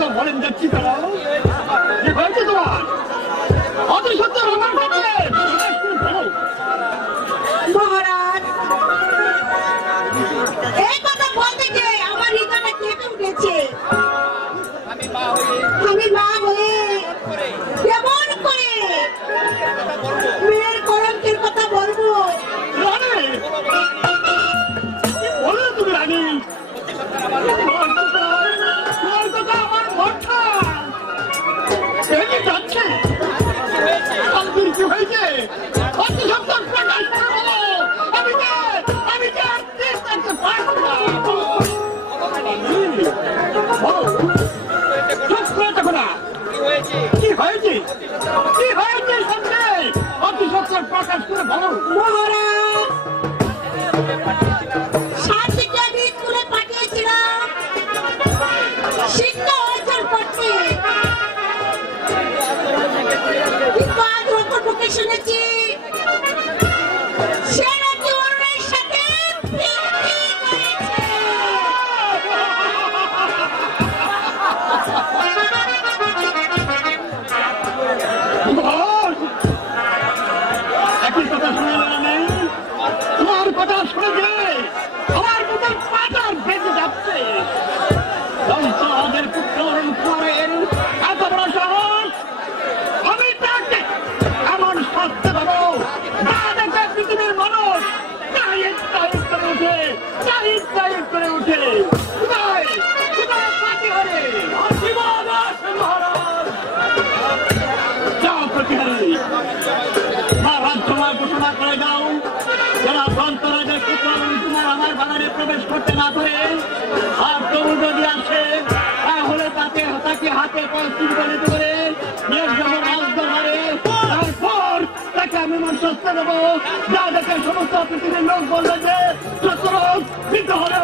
তো বলেন যাচ্ছি তারা যে হয়েছে তোমার অতি সত্য আমার মহারাজ, এই কথা বলতে গিয়ে আমার হৃদয়টা কেঁপে উঠেছে। আমি মা হয়ে কেমন করে মেয়ের কলঙ্কের কথা বলবো? তুমি রানী যাচ্ছে কি হয়েছে অতি সত্য প্রকাশ করে বলো। আমি থাকতে পারবো না। কি হয়েছে সামনে অতি সত্য প্রকাশ করে বলো। মহারাজ, সাথীকে আমি স্কুলে পাঠিয়েছিলাম শিক্ষা অর্জন করতে, কিন্তু আজ রকম মুখে শুনেছি সে নাকি অন্যের সাথে প্রীতি করেছে। একই কথা শুনে নেই, তোমার কথা শুনে যে আমার বুকের পাটা বেঁচে যাচ্ছে। আমাদের পুত্রের এত বড় সাহস, আমি তাকে এমন শাস্তি দেবো যা দেখে পৃথিবীর মানুষ চাহিদ করে উঠে। যাও প্রতিহারী, ঘোষণা করে দাও যারা সন্তরাজের পুত্র তোমার আমার বাগানে প্রবেশ করতে না করে আর তবু যদি আসে তাহলে তাকে হাতে চিন্তিত করে রাজদরবারে তারপর তাকে আমি মনসস্ত দেবো যা দেখে সমস্ত পৃথিবীর লোক বলবে যে শত্রু বৃদ্ধ হলে